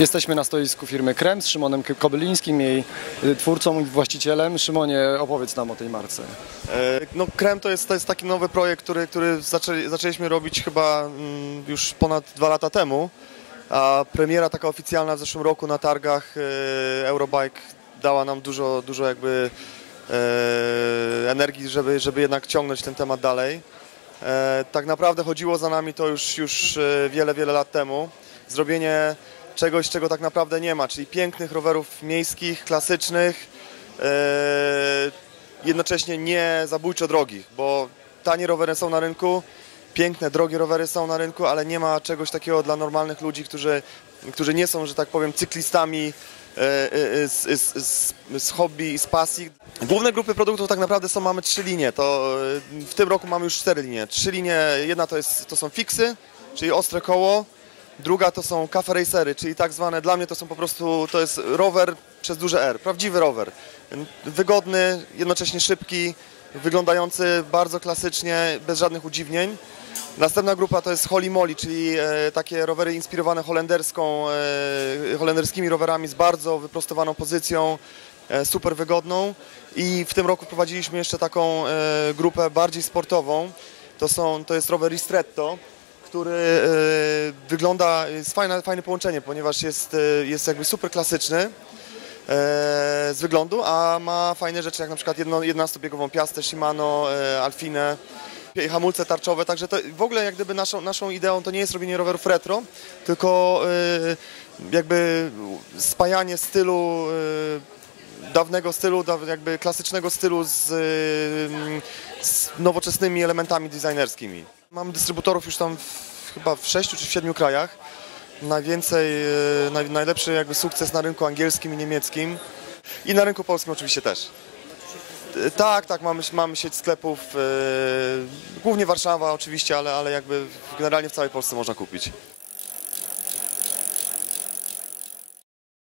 Jesteśmy na stoisku firmy Krem z Szymonem Kobylińskim, jej y, twórcą i właścicielem. Szymonie, opowiedz nam o tej marce. E, No Krem to jest, to jest taki nowy projekt, który, który zaczęli, zaczęliśmy robić chyba mm, już ponad dwa lata temu. A premiera taka oficjalna w zeszłym roku na targach e, Eurobike dała nam dużo, dużo jakby e, energii, żeby, żeby jednak ciągnąć ten temat dalej. Tak naprawdę chodziło za nami to już, już wiele, wiele lat temu. Zrobienie czegoś, czego tak naprawdę nie ma, czyli pięknych rowerów miejskich, klasycznych, e, jednocześnie nie zabójczo drogich, bo tanie rowery są na rynku, piękne, drogie rowery są na rynku, ale nie ma czegoś takiego dla normalnych ludzi, którzy, którzy nie są, że tak powiem, cyklistami e, e, z, z, z, z hobby i z pasji. Główne grupy produktów tak naprawdę są, mamy trzy linie, to w tym roku mamy już cztery linie. Trzy linie, jedna to, jest, to są fixy, czyli ostre koło, druga to są cafe racery, czyli tak zwane, dla mnie to są po prostu, to jest rower przez duże R, prawdziwy rower. Wygodny, jednocześnie szybki, wyglądający bardzo klasycznie, bez żadnych udziwnień. Następna grupa to jest Holy Moly, czyli e, takie rowery inspirowane holenderską, e, holenderskimi rowerami z bardzo wyprostowaną pozycją, e, super wygodną. I w tym roku wprowadziliśmy jeszcze taką grupę bardziej sportową. To, są, to jest rower Ristretto, który e, wygląda, jest fajne, fajne połączenie, ponieważ jest, e, jest jakby super klasyczny e, z wyglądu, a ma fajne rzeczy jak na przykład jedno, 11-biegową piastę Shimano, Alfinę, hamulce tarczowe, także to w ogóle jak gdyby naszą, naszą ideą to nie jest robienie rowerów retro, tylko jakby spajanie stylu dawnego stylu, jakby klasycznego stylu z, z nowoczesnymi elementami designerskimi. Mamy dystrybutorów już tam w, chyba w sześciu czy w siedmiu krajach. Najwięcej, e, naj, najlepszy jakby sukces na rynku angielskim i niemieckim i na rynku polskim oczywiście też. E, Tak, tak, mamy, mamy sieć sklepów, e, głównie Warszawa oczywiście, ale, ale jakby generalnie w całej Polsce można kupić.